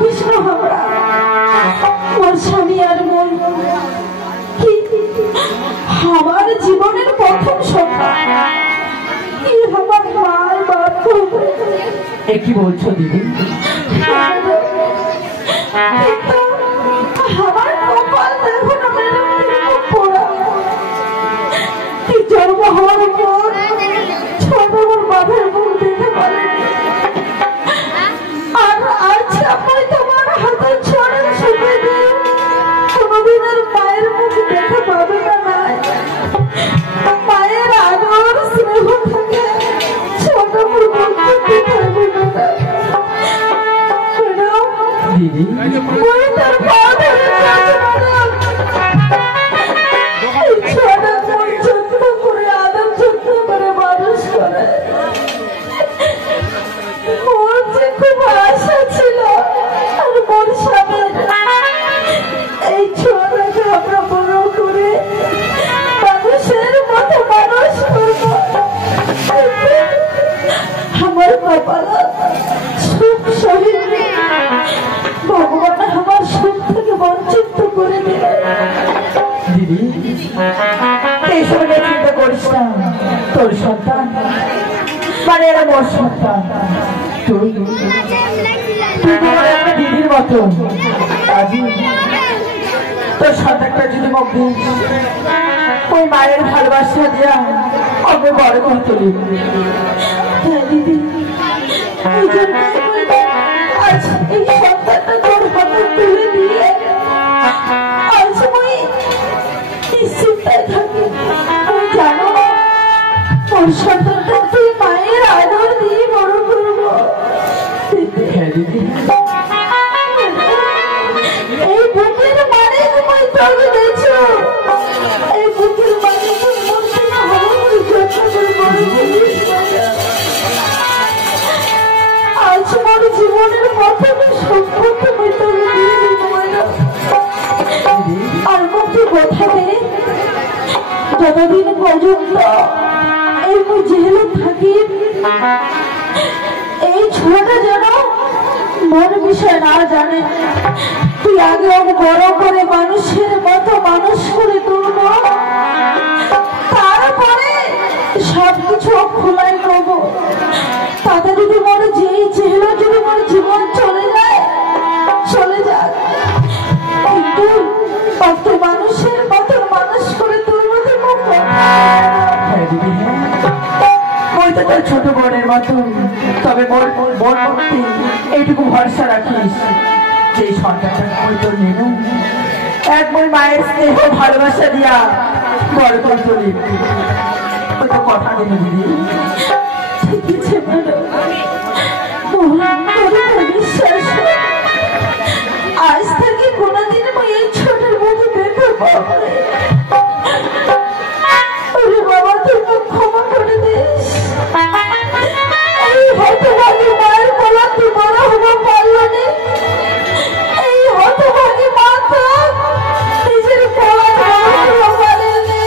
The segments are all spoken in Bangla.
কৃষ্ণ আমরা মোর স্বামী আর মোর আমার জীবনের প্রথম সন্তান আমার মার বাপ। কি বলছো দিদি? আমার কপাল দেখো না ম্যাডাম, পোড়া। জন্ম হওয়ার পর ছোট আমার বাপের মুখ দেখতে পারেনি, আর আজ আমি তোমার হাতে ছড়ে শুকে দিয়ে কোনোদিনের মায়ের মুখ দেখতে পাবে না। মায়ের আদর স্নেহ থাকে ছোট মুখ দেখতে পারবে না। দিদি তার পা ধরে ছোট যত্ন করে আদর যত্ন করে মানুষ করে। মোর যে খুব আশা ছিল আর মোর স্বামীর এই ছোটকে আমরা বড় করে মানুষের মতো মানুষ করব। আমার কপালে সুখ সহিত ভগবান আমার সুখ থেকে বঞ্চিত করে দিলেন। দিদি এইসব নিয়ে চিন্তা করিস না, তোর সন্তান মানে এরা মোর সন্তান। তুই একটা দিদির মতো আজ তোর সন্তানটা যদি মুখ দিস ওই মায়ের ভালোবাসা দিয়া আমি বড় করে তুলি। হ্যাঁ দিদি, এই জন্যই আজ এই সন্তানটা তোর হাতে তুলে দিয়ে আজ আমি নিশ্চিন্তায় থাকি। আমি জানো তোর সন্তানটা তুই মায়ের আদর দিয়ে বড় করবো। হ্যাঁ দিদি, এই বুকের মানে তুমি তবে দেখছো, এই বুকের মানে তুমি মনকে না ভালো করে যত্ন করে বড় করিস। আজ আমার জীবনের প্রথম সম্পর্ক আমি তবে দিয়ে দেবো। আর মুক্তি কথা নেই যতদিন পর্যন্ত এই জেলে থাকি এই ছোটটা যেন মন বিষয় না জানে। তুই আগে আমি বড় করে মানুষের মতো মানুষ করে তুলব, তারপরে সবকিছু খোলাই করবো। তাতে যদি মনে যেই জেলে যদি মোর জীবন চলে যায় চলে যাক, কিন্তু কত মানুষের মতো মানুষ করে তুলবো। ওই তো তোর ছোট বোনের মতো, তবে বোন মধ্যে এইটুকু ভরসা রাখিস যে সন্তানটা ওই তোর নেনু এক বই মায়ের স্নেহ ভালোবাসা দিয়া বড় করে তুলি। ওই তো কথা দিল দিদি। বিশ্বাস আজ থেকে কোনদিন আমি এই ছোটের মধ্যে দেখতে পাবো। বাবা তুমি ক্ষমা করে দিস। এই হতভাগী মায়ের গলা তুই বড় হবো পারলো না। এই হতভাগী মা তো নিজের গলায় বড় হবো পারেনি।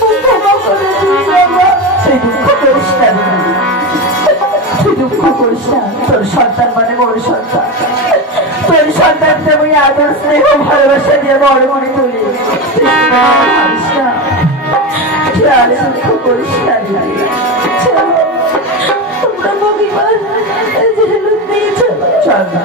তুমি ক্ষমা করে দিস বাবা। তুই দুঃখ করিস না, তুই দুঃখ করিস না। তোর সন্তান মানে বড় সন্তান, তোর সন্তানকে আমি আদর স্নেহ ভালোবাসা দিয়ে বড় করে তুলি। ভাবিস না, তুই আর দুঃখ করিস না। তোমরা ভগবান জেলে নিয়ে চলো। চল না।